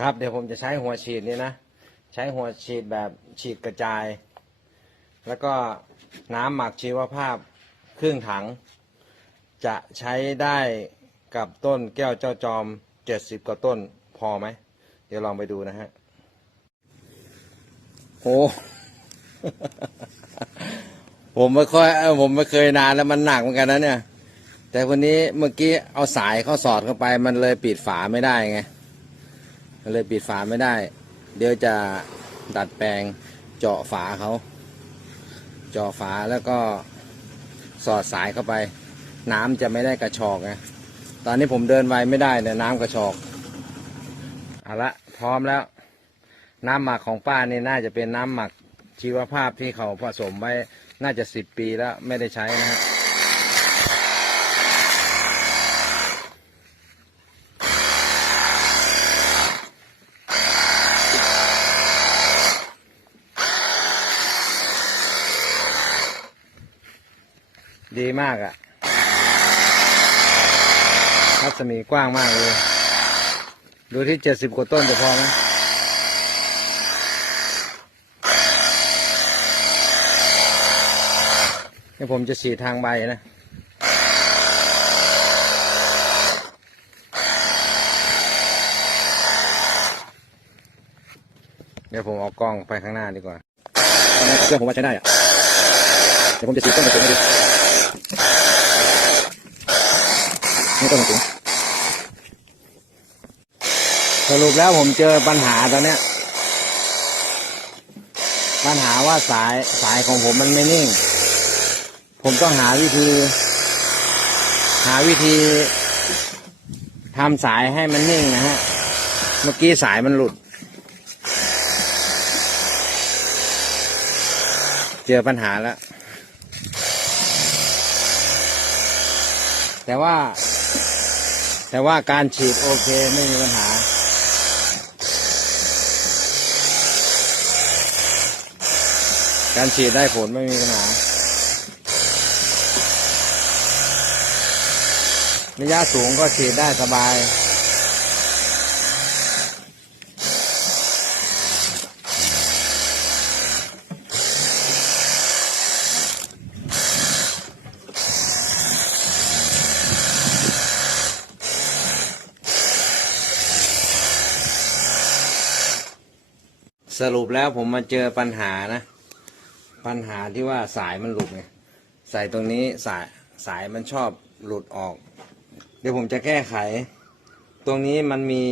ครับเดี๋ยวผมจะใช้หัวฉีดนี่นะ ใช้หัวฉีดแบบฉีดกระจาย แล้วก็น้ำหมักชีวภาพครึ่งถัง จะใช้ได้กับต้นแก้วเจ้าจอมเจ็ดสิบกว่าต้นพอไหม เดี๋ยวลองไปดูนะฮะโอ้ผมไม่ค่อยเออผมไม่เคยนานแล้วมันหนักเหมือนกันนะเนี่ย แต่วันนี้เมื่อกี้เอาสายเข้าสอดเข้าไปมันเลยปิดฝาไม่ได้ไง เลยปิดฝาไม่ได้ เดี๋ยวจะดัดแปลงเจาะฝาเขา เจาะฝาแล้วก็สอดสายเข้าไป น้ำจะไม่ได้กระชอกไงตอนนี้ผมเดินไวไม่ได้เนี่ยน้ำกระชอกเอาละพร้อมแล้ว น้ำหมักของป้านี่น่าจะเป็นน้ำหมักชีวภาพที่เขาผสมไว้น่าจะสิบปีแล้วไม่ได้ใช้นะฮะ ดีมากอะ่ะรัศมีกว้างมากเลย ดูที่เจ็ดสิบกว่าต้นจะพอไหมนี่ผมจะฉีดทางใบนะเดี๋ยวผมเอากล้องไปข้างหน้าดีกว่าเครื่อผมว่าใช้ได้อะเดี๋ยวผมจะฉีดต้นกระสุนให้ดู นี่ต้นกระสุนสรุปแล้วผมเจอปัญหาตอนเนี้ย ปัญหาว่าสายสายของผมมันไม่นิ่ง ผมต้องหาวิธี หาวิธีทำสายให้มันนิ่งนะฮะ เมื่อกี้สายมันหลุด เจอปัญหาแล้ว แต่ว่า แต่ว่าการฉีดโอเคไม่มีปัญหา การฉีดได้ผลไม่มีปัญหา ระยะสูงก็ฉีดได้สบาย สรุปแล้วผมมาเจอปัญหานะ ปัญหาที่ว่าสายมันหลุดไงใส่ตรงนี้สายสายมันชอบหลุดออก เดี๋ยวผมจะแก้ไข ตรงนี้มันมี